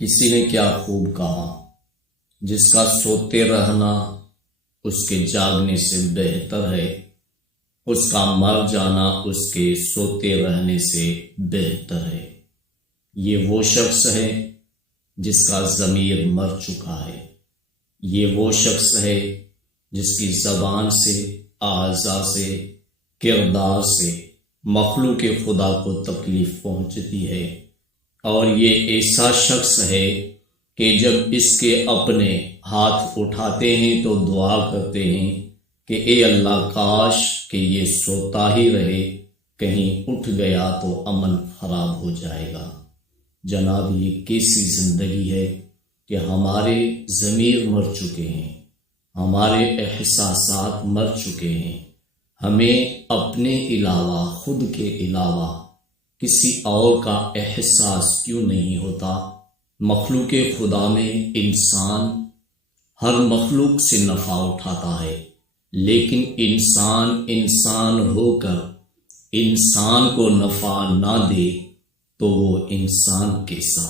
کسی نے کیا خوب کہا، جس کا سوتے رہنا اس کے جاگنے سے بہتر ہے، اس کا مر جانا اس کے سوتے رہنے سے بہتر ہے۔ یہ وہ شخص ہے جس کا ضمیر مر چکا ہے، یہ وہ شخص ہے جس کی زبان سے، اعضاء سے، کردار سے مخلوق خدا کو تکلیف پہنچتی ہے، اور یہ ایسا شخص ہے کہ جب اس کے اپنے ہاتھ اٹھاتے ہیں تو دعا کرتے ہیں کہ اے اللہ، کاش کہ یہ سوتا ہی رہے، کہیں اٹھ گیا تو امن خراب ہو جائے گا۔ جناب، یہ کیسی زندگی ہے کہ ہمارے ضمیر مر چکے ہیں، ہمارے احساسات مر چکے ہیں، ہمیں اپنے علاوہ، خود کے علاوہ کسی اور کا احساس کیوں نہیں ہوتا؟ مخلوق خدا میں انسان ہر مخلوق سے نفع اٹھاتا ہے، لیکن انسان ہو کر انسان کو نفع نہ دے تو وہ انسان کیسا؟